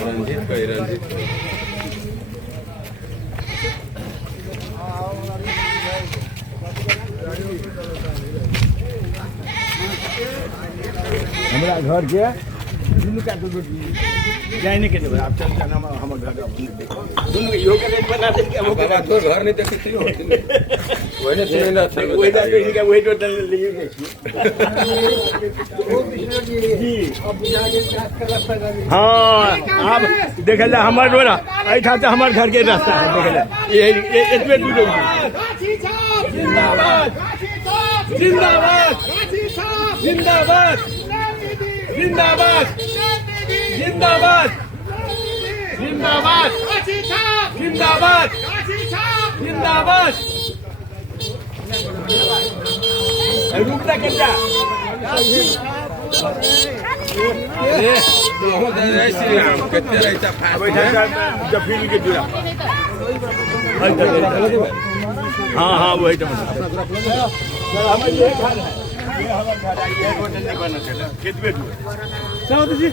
रंजीत कहीं रंजीत हमारा घर के दुनू का तो जाए नहीं के आप चल जाना हमारे घर दुनू यो के रेट बना दे के बाबा तो घर नहीं देखी थी वही ने सुने ना अच्छा वही ना इनका वही तो लिए गए जी हाँ आप देख ले हमार रोड ऐठा से हमार घर के रास्ता है देख ले ये इतने दूर जिंदाबाद जिंदाबाद जिंदाबाद जिंदाबाद जिंदाबाद जिंदाबाद जिंदाबाद जिंदाबाद रुकना क्या कितने रहता जब फिर के जुड़ा हाँ हाँ वही तो कितने दूर जी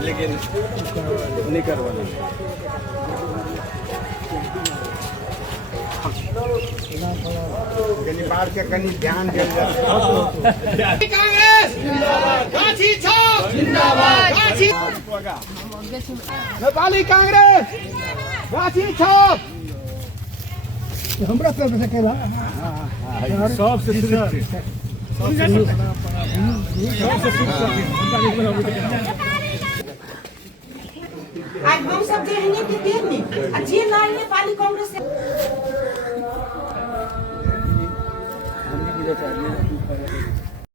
लेकिन नहीं करवाना बाहर के कहीं ध्यान दे कांग्रेस गाछी छाप जिंदाबाद नेपाली कांग्रेस गाछी छाप हमरा तरफ से कहला सबसे आज हम सब देंगे कि देर नहीं अच्छी लाइन नेपाली कांग्रेस से